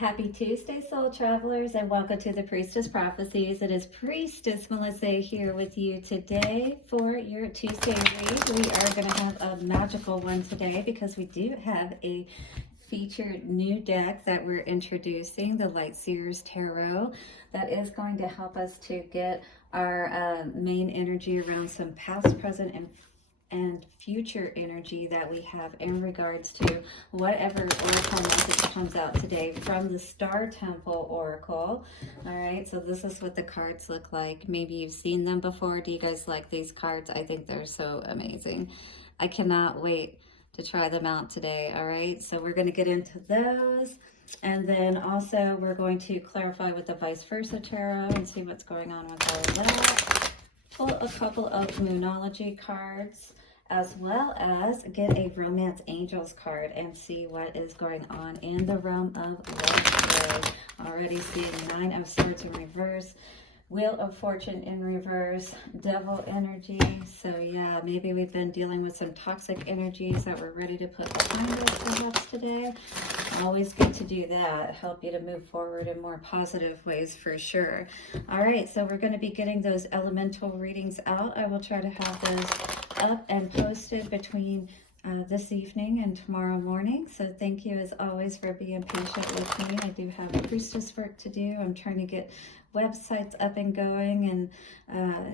Happy Tuesday, soul travelers, and welcome to the Priestess Prophecies. It is Priestess Melissae here with you today for your Tuesday read. We are going to have a magical one today because we do have a featured new deck that we're introducing, the LightSeers Tarot, that is going to help us to get our main energy around some past, present, and future energy that we have in regards to whatever oracle message comes out today from the Star Temple Oracle. All right, so this is what the cards look like. Maybe you've seen them before. Do you guys like these cards? I think they're so amazing. I cannot wait to try them out today. All right, so we're going to get into those. And then also we're going to clarify with the vice versa tarot and see what's going on with all of that. Pull a couple of Moonology cards, as well as get a Romance Angels card and see what is going on in the realm of love. Already seeing Nine of Swords in reverse, Wheel of Fortune in reverse, Devil energy. So yeah, maybe we've been dealing with some toxic energies that we're ready to put behind us perhaps today. Always good to do that. Help you to move forward in more positive ways for sure. All right, so we're going to be getting those elemental readings out. I will try to have those up and posted between this evening and tomorrow morning. So thank you as always for being patient with me. I do have priestess work to do. I'm trying to get websites up and going, and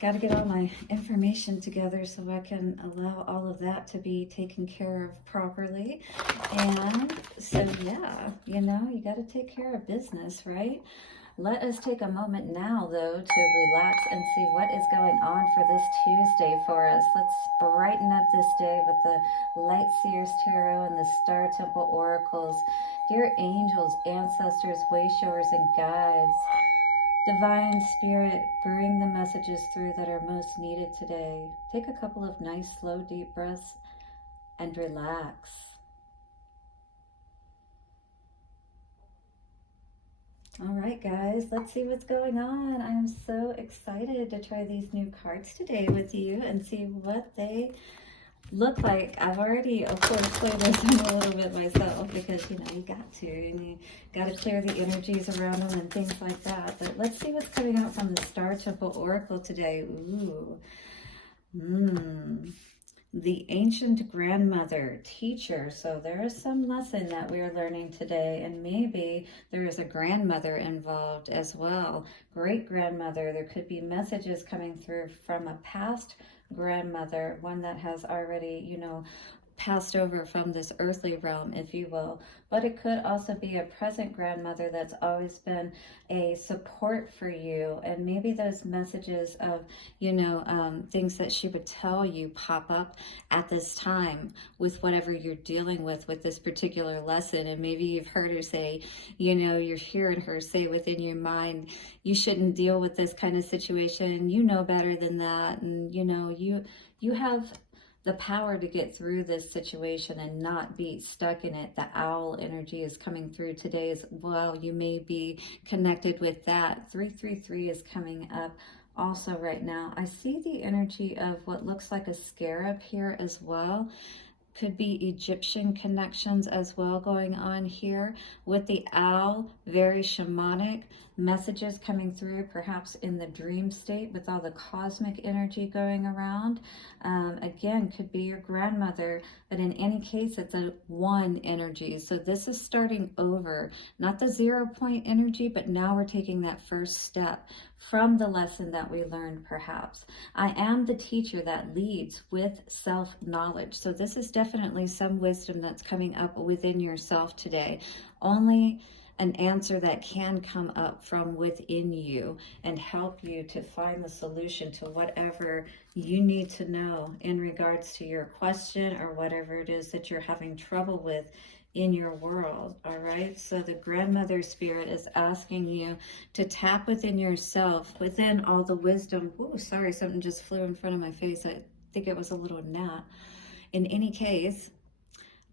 got to get all my information together so I can allow all of that to be taken care of properly. And so yeah, you got to take care of business, right? Let us take a moment now, though, to relax and see what is going on for this Tuesday for us. Let's brighten up this day with the LightSeers Tarot and the Star Temple Oracles. Dear angels, ancestors, wayshowers, and guides, Divine Spirit, bring the messages through that are most needed today. Take a couple of nice, slow, deep breaths and relax. All right, guys, let's see what's going on. I'm so excited to try these new cards today with you and see what they look like. I've already, of course, played with them a little bit myself because, you got to, and you got to clear the energies around them and things like that. But let's see what's coming out from the Star Temple Oracle today. Ooh. The ancient grandmother, teacher. So there is some lesson that we are learning today, and maybe there is a grandmother involved as well. Great grandmother. There could be messages coming through from a past grandmother, one that has already, passed over from this earthly realm, if you will. But it could also be a present grandmother that's always been a support for you, and maybe those messages of things that she would tell you pop up at this time with whatever you're dealing with this particular lesson. And maybe you've heard her say, you're hearing her say within your mind, you shouldn't deal with this kind of situation, better than that, and you have the power to get through this situation and not be stuck in it. The owl energy is coming through today as well. You may be connected with that. 333 is coming up also right now. I see the energy of what looks like a scarab here as well. Could be Egyptian connections as well going on here with the owl. Very shamanic messages coming through, perhaps in the dream state with all the cosmic energy going around. Again, could be your grandmother, but in any case, it's a one energy. So this is starting over, not the 0 point energy, but now we're taking that first step from the lesson that we learned perhaps. I am the teacher that leads with self-knowledge. So this is definitely some wisdom that's coming up within yourself today. Only an answer that can come up from within you and help you to find the solution to whatever you need to know in regards to your question or whatever it is that you're having trouble with in your world. All right, so the grandmother spirit is asking you to tap within yourself, within all the wisdom. Oh, sorry, something just flew in front of my face. I think it was a little gnat. In any case,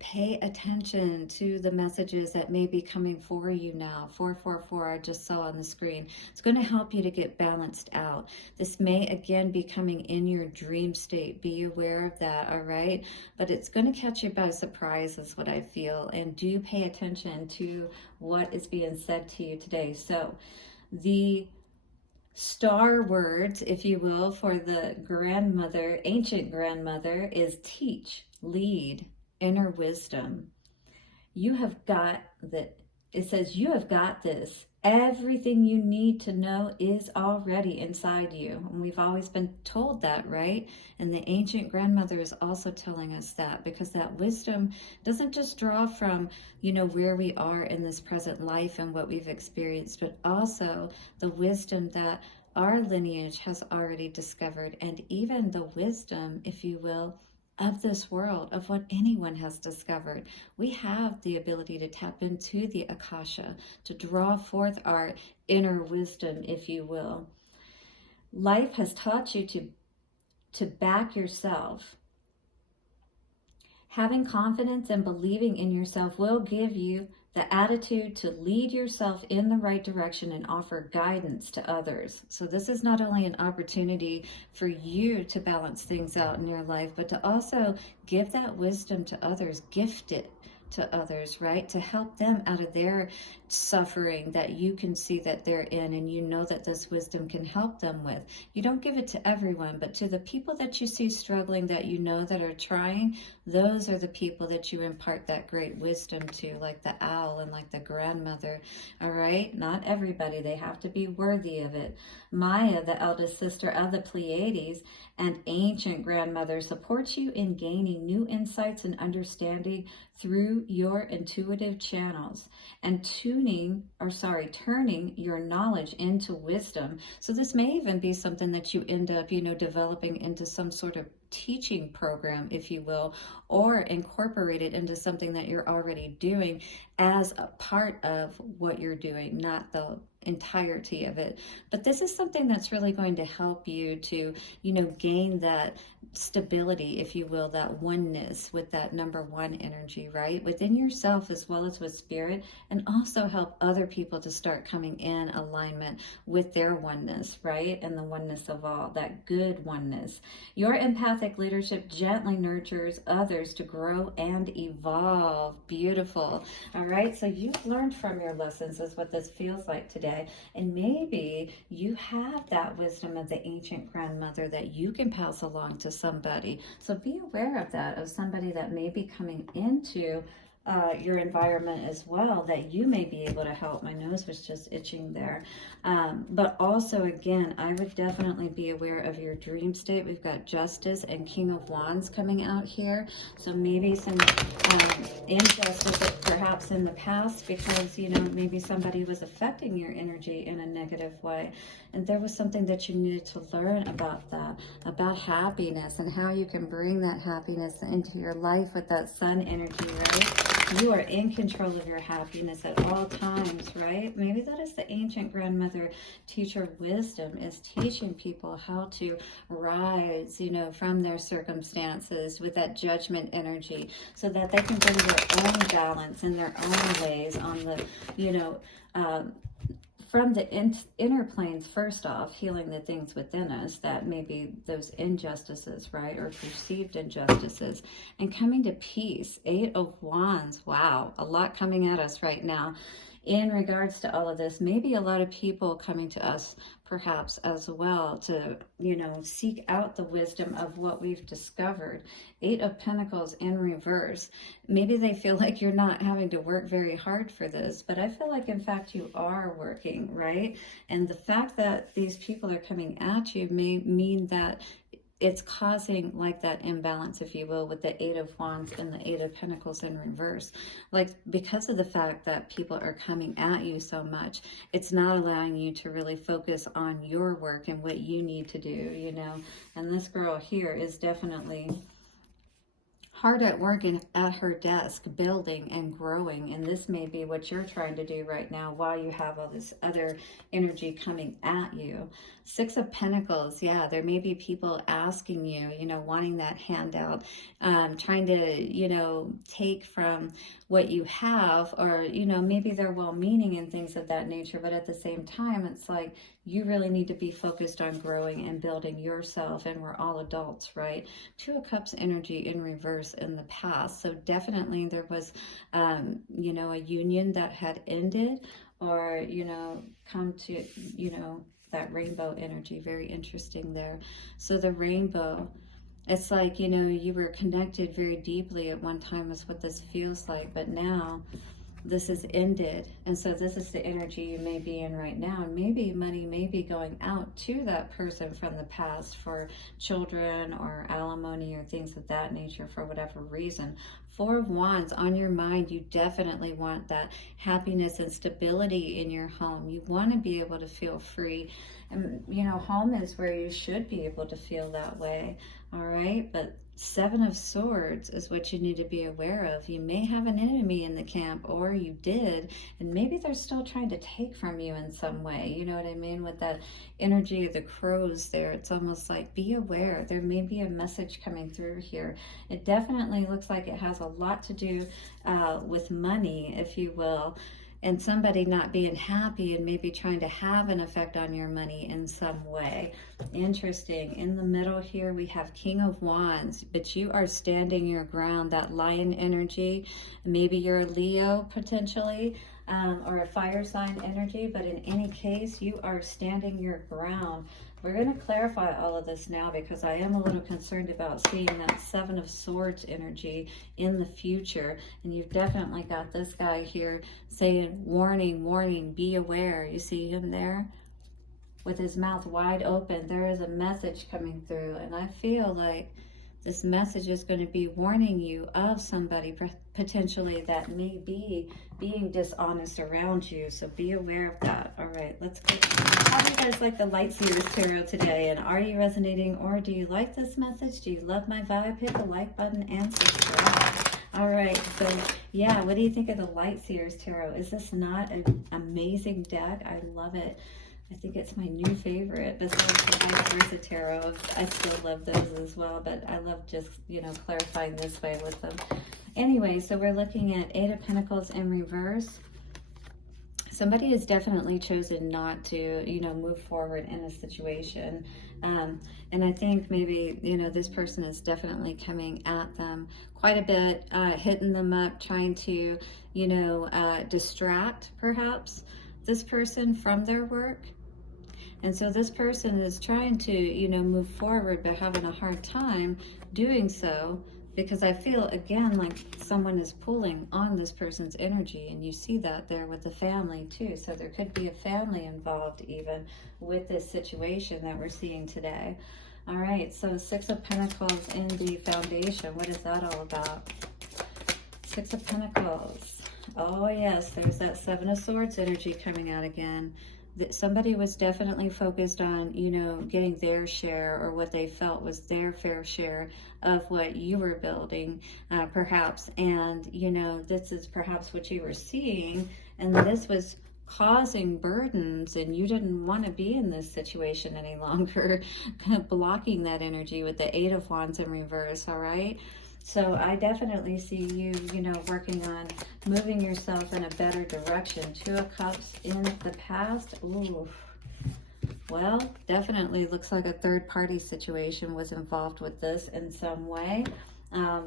pay attention to the messages that may be coming for you now. 444, I just saw on the screen. It's going to help you to get balanced out. This may again be coming in your dream state. Be aware of that, all right? But it's going to catch you by surprise is what I feel. And do pay attention to what is being said to you today. So the star words, if you will, for the grandmother, ancient grandmother, is teach, lead, inner wisdom. You have got that. It says you have got this. Everything you need to know is already inside you. And we've always been told that, right? And the ancient grandmother is also telling us that, because that wisdom doesn't just draw from, where we are in this present life and what we've experienced, but also the wisdom that our lineage has already discovered, and even the wisdom, if you will, of this world, of what anyone has discovered. We have the ability to tap into the Akasha, to draw forth our inner wisdom, if you will. Life has taught you to back yourself. Having confidence and believing in yourself will give you the attitude to lead yourself in the right direction and offer guidance to others. So this is not only an opportunity for you to balance things out in your life, but to also give that wisdom to others, gift it to others, right? To help them out of their suffering that you can see that they're in, and you know that this wisdom can help them with. You don't give it to everyone, but to the people that you see struggling, that you know that are trying, those are the people that you impart that great wisdom to, like the owl and like the grandmother, all right? Not everybody, they have to be worthy of it. Maya, the eldest sister of the Pleiades and ancient grandmother, supports you in gaining new insights and understanding through your intuitive channels and turning your knowledge into wisdom. So this may even be something that you end up, developing into some sort of teaching program, if you will, or incorporate it into something that you're already doing as a part of what you're doing, not the entirety of it. But this is something that's really going to help you to, gain that stability, if you will, that oneness with that number one energy, right? Within yourself as well as with spirit, and also help other people to start coming in alignment with their oneness, right? And the oneness of all, that good oneness. Your empathic leadership gently nurtures others to grow and evolve. Beautiful. All right, so you've learned from your lessons is what this feels like today. And maybe you have that wisdom of the ancient grandmother that you can pass along to somebody. So be aware of that, of somebody that may be coming into your environment as well, that you may be able to help. My nose was just itching there. But also, again, I would definitely be aware of your dream state. We've got Justice and King of Wands coming out here. So maybe some injustice perhaps in the past, because, maybe somebody was affecting your energy in a negative way. And there was something that you needed to learn about that, about happiness and how you can bring that happiness into your life with that sun energy, right? You are in control of your happiness at all times, right? Maybe that is the ancient grandmother teacher wisdom, is teaching people how to rise, from their circumstances with that judgment energy, so that they can bring their own balance in their own ways on the, from the inner planes, first off, healing the things within us that may be those injustices, right, or perceived injustices, and coming to peace. 8 of Wands. Wow, a lot coming at us right now in regards to all of this. Maybe a lot of people coming to us perhaps as well to, seek out the wisdom of what we've discovered. 8 of Pentacles in reverse. Maybe they feel like you're not having to work very hard for this, but I feel like in fact you are working, right? And the fact that these people are coming at you may mean that it's causing like that imbalance, if you will, with the 8 of Wands and the 8 of Pentacles in reverse. Like, because of the fact that people are coming at you so much, it's not allowing you to really focus on your work and what you need to do, And this girl here is definitely hard at work and at her desk, building and growing. And this may be what you're trying to do right now while you have all this other energy coming at you. Six of Pentacles, yeah, there may be people asking you, you know, wanting that handout, trying to, you know, take from what you have, or, you know, maybe they're well-meaning and things of that nature, but at the same time, it's like you really need to be focused on growing and building yourself, and we're all adults, right? Two of Cups energy in reverse in the past, so definitely there was, you know, a union that had ended, or, you know, come to, you know, that rainbow energy, very interesting there. So the rainbow, it's like, you know, you were connected very deeply at one time is what this feels like, but now this is ended. And so this is the energy you may be in right now. And maybe money may be going out to that person from the past for children or alimony or things of that nature for whatever reason. Four of Wands on your mind, you definitely want that happiness and stability in your home. You want to be able to feel free. And, you know, home is where you should be able to feel that way. All right. But Seven of Swords is what you need to be aware of. You may have an enemy in the camp, or you did, and maybe they're still trying to take from you in some way. You know what I mean? With that energy of the crows there, it's almost like be aware. There may be a message coming through here. It definitely looks like it has a lot to do with money, if you will, and somebody not being happy and maybe trying to have an effect on your money in some way. Interesting. In the middle here, we have King of Wands, but you are standing your ground, that lion energy. Maybe you're a Leo potentially, or a fire sign energy, but in any case, you are standing your ground. We're going to clarify all of this now because I am a little concerned about seeing that Seven of Swords energy in the future. And you've definitely got this guy here saying, warning, warning, be aware. You see him there with his mouth wide open. There is a message coming through, and I feel like this message is going to be warning you of somebody potentially that may be being dishonest around you. So be aware of that. All right, let's go. How do you guys like the LightSeers tarot today? And are you resonating, or do you like this message? Do you love my vibe? Hit the like button and subscribe. All right, so yeah, what do you think of the LightSeers tarot? Is this not an amazing deck? I love it. I think it's my new favorite besides the Vice Versa Tarot. I still love those as well, but I love just, you know, clarifying this way with them. Anyway, so we're looking at Eight of Pentacles in reverse. Somebody has definitely chosen not to, you know, move forward in a situation. And I think maybe, you know, this person is definitely coming at them quite a bit, hitting them up, trying to, you know, distract perhaps this person from their work. And so this person is trying to, you know, move forward, but having a hard time doing so because I feel, again, like someone is pulling on this person's energy. And you see that there with the family too. So there could be a family involved even with this situation that we're seeing today. All right, so Six of Pentacles in the foundation. What is that all about? Six of Pentacles. Oh yes, there's that Seven of Swords energy coming out again. Somebody was definitely focused on, you know, getting their share, or what they felt was their fair share of what you were building, perhaps. And, you know, this is perhaps what you were seeing, and this was causing burdens, and you didn't want to be in this situation any longer, kind of blocking that energy with the Eight of Wands in reverse. All right. So I definitely see you, you know, working on moving yourself in a better direction. Two of Cups in the past. Ooh. Well, definitely looks like a third-party situation was involved with this in some way.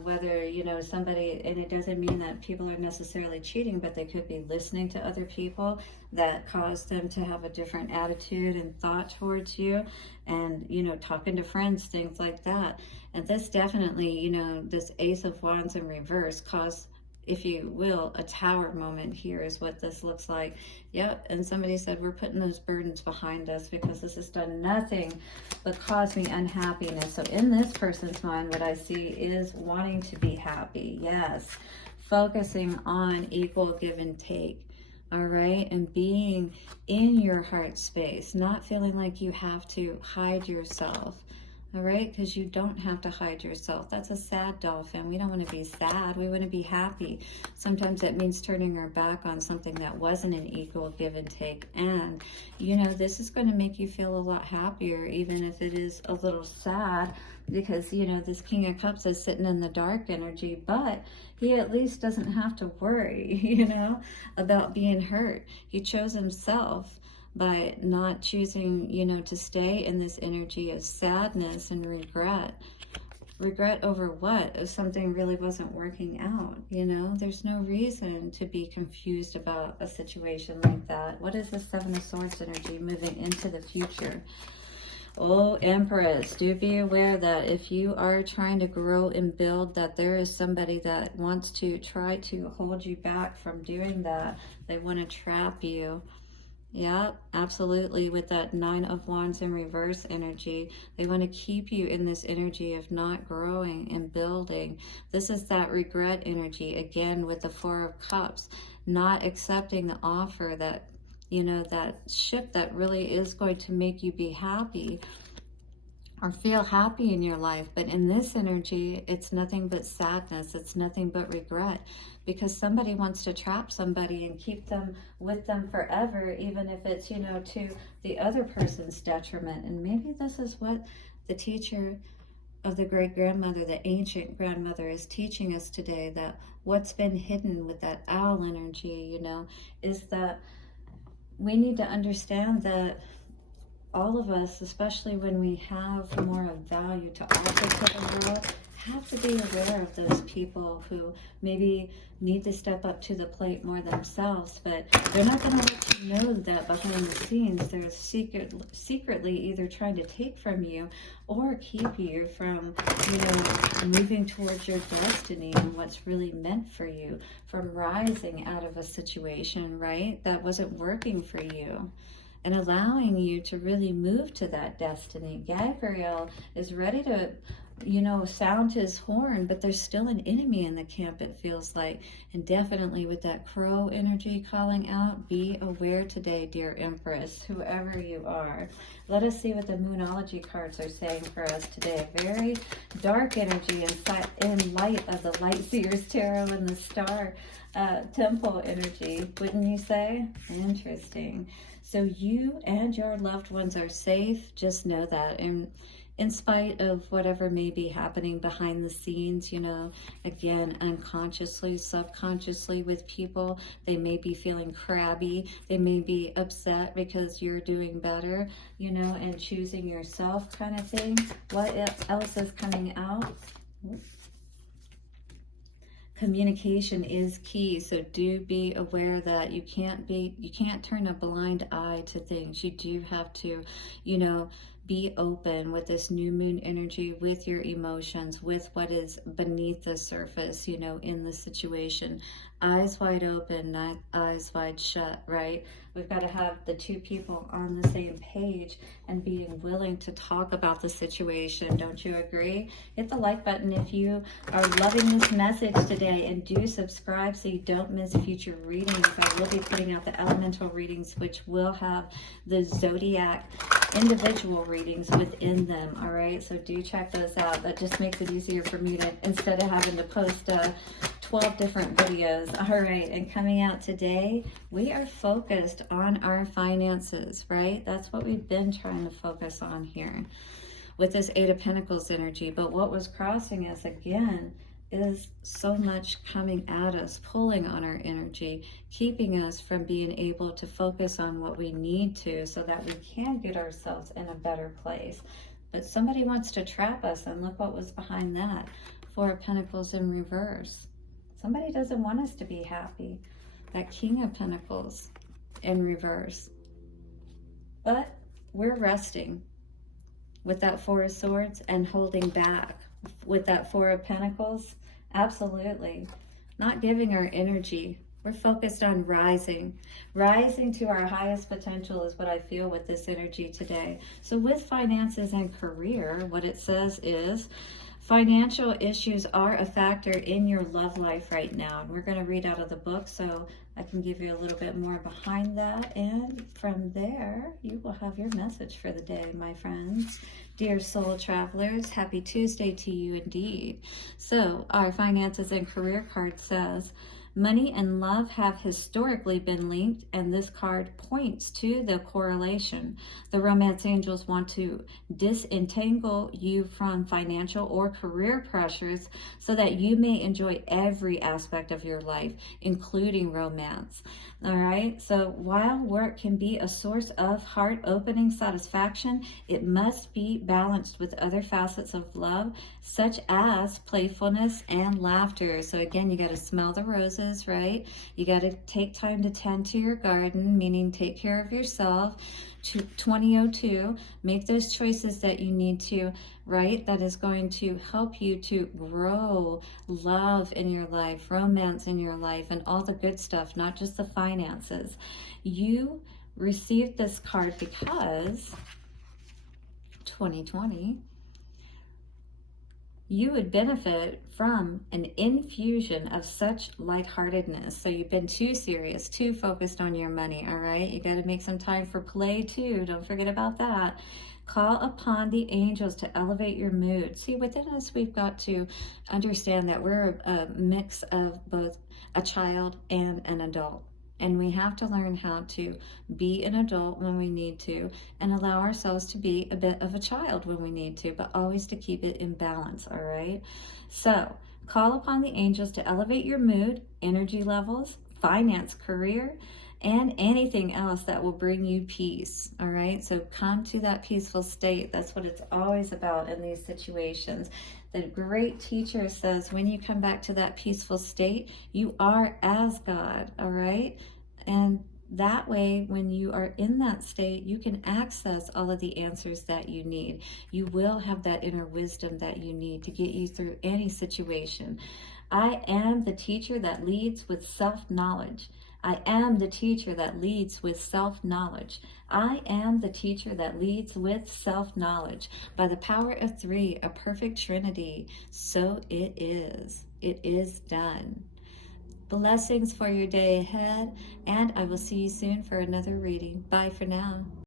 Whether, you know, somebody, and it doesn't mean that people are necessarily cheating, but they could be listening to other people that caused them to have a different attitude and thought towards you, and, you know, talking to friends, things like that. And this definitely, you know, this Ace of Wands in reverse caused, if you will, a tower moment here is what this looks like. Yep, and somebody said we're putting those burdens behind us because this has done nothing but cause me unhappiness. So in this person's mind, what I see is wanting to be happy. Yes, focusing on equal give and take. All right, and being in your heart space, not feeling like you have to hide yourself. All right, because you don't have to hide yourself. That's a sad dolphin. We don't want to be sad. We want to be happy. Sometimes that means turning our back on something that wasn't an equal give and take. And, you know, this is going to make you feel a lot happier, even if it is a little sad, because, you know, this King of Cups is sitting in the dark energy, but he at least doesn't have to worry, you know, about being hurt. He chose himself by not choosing, you know, to stay in this energy of sadness and regret. Regret over what? If something really wasn't working out, you know? There's no reason to be confused about a situation like that. What is the Seven of Swords energy moving into the future? Oh, Empress, do be aware that if you are trying to grow and build, that there is somebody that wants to try to hold you back from doing that. They want to trap you. Yeah, absolutely. With that Nine of Wands in reverse energy, they want to keep you in this energy of not growing and building. This is that regret energy, again, with the Four of Cups, not accepting the offer that, you know, that ship that really is going to make you be happy or feel happy in your life. But in this energy, it's nothing but sadness. It's nothing but regret, because somebody wants to trap somebody and keep them with them forever, even if it's, you know, to the other person's detriment. And maybe this is what the teacher of the great grandmother, the ancient grandmother, is teaching us today, that what's been hidden with that owl energy, you know, is that we need to understand that all of us, especially when we have more of value to offer to the world, have to be aware of those people who maybe need to step up to the plate more themselves, but they're not going to let you know that behind the scenes they're secretly either trying to take from you or keep you from, you know, moving towards your destiny and what's really meant for you, from rising out of a situation, right, that wasn't working for you, and allowing you to really move to that destiny. Gabriel is ready to, you know, sound his horn, but there's still an enemy in the camp, it feels like. And definitely with that crow energy calling out, be aware today, dear Empress, whoever you are. Let us see what the Moonology cards are saying for us today. A very dark energy in light of the LightSeers Tarot and the Star Temple energy, wouldn't you say? Interesting. So you and your loved ones are safe. Just know that. And in spite of whatever may be happening behind the scenes, you know, again, unconsciously, subconsciously with people, they may be feeling crabby. They may be upset because you're doing better, you know, and choosing yourself kind of thing. What else is coming out? Communication is key, so do be aware that you can't turn a blind eye to things. You do have to, you know, be open with this new moon energy, with your emotions, with what is beneath the surface, you know, in the situation. Eyes wide open, not eyes wide shut, right? We've got to have the two people on the same page and being willing to talk about the situation. Don't you agree? Hit the like button if you are loving this message today, and do subscribe so you don't miss future readings. I will be putting out the elemental readings, which will have the zodiac individual readings within them. All right, so do check those out. That just makes it easier for me to, instead of having to post 12 different videos. All right, and coming out today, we are focused on our finances, right? That's what we've been trying to focus on here with this Eight of Pentacles energy. But what was crossing us again is so much coming at us, pulling on our energy, keeping us from being able to focus on what we need to, so that we can get ourselves in a better place. But somebody wants to trap us, and look what was behind that. Four of Pentacles in reverse. Somebody doesn't want us to be happy. That King of Pentacles in reverse. But we're resting with that Four of Swords and holding back with that Four of Pentacles. Absolutely. Not giving our energy. We're focused on rising. Rising to our highest potential is what I feel with this energy today. So with finances and career, what it says is, financial issues are a factor in your love life right now. And we're going to read out of the book, so I can give you a little bit more behind that, and from there you will have your message for the day, my friends. Dear soul travelers, happy Tuesday to you indeed. So our finances and career card says, money and love have historically been linked, and this card points to the correlation. The romance angels want to disentangle you from financial or career pressures so that you may enjoy every aspect of your life, including romance. All right, so while work can be a source of heart-opening satisfaction, it must be balanced with other facets of love, such as playfulness and laughter. So again, you got to smell the roses, right? You got to take time to tend to your garden, meaning take care of yourself. 2002, make those choices that you need to, right? That is going to help you to grow love in your life, romance in your life, and all the good stuff, not just the finances. You received this card because 2020, you would benefit from an infusion of such lightheartedness. So you've been too serious, too focused on your money, all right? You got to make some time for play too. Don't forget about that. Call upon the angels to elevate your mood. See, within us, we've got to understand that we're a mix of both a child and an adult. And we have to learn how to be an adult when we need to and allow ourselves to be a bit of a child when we need to, but always to keep it in balance, all right? So call upon the angels to elevate your mood, energy levels, finance, career, and anything else that will bring you peace, all right? So come to that peaceful state. That's what it's always about in these situations. The great teacher says when you come back to that peaceful state, you are as God, all right? And that way, when you are in that state, you can access all of the answers that you need. You will have that inner wisdom that you need to get you through any situation. I am the teacher that leads with self-knowledge. I am the teacher that leads with self-knowledge. I am the teacher that leads with self-knowledge. By the power of three, a perfect trinity. So it is. It is done. Blessings for your day ahead, and I will see you soon for another reading. Bye for now.